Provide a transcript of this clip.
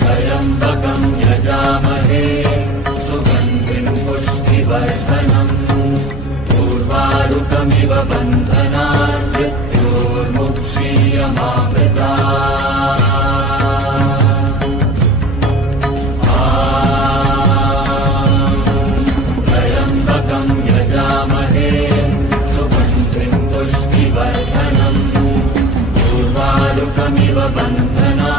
त्र्यम्बकं यजामहे सुगन्धिं पुष्टिवर्धनम् उर्वारुकमिव बन्धनान् मृत्योर्मुक्षीयमामृतात्। त्र्यम्बकं यजामहे सुगन्धिं पुष्टिवर्धनम् उर्वारुकमिव बन्धनान्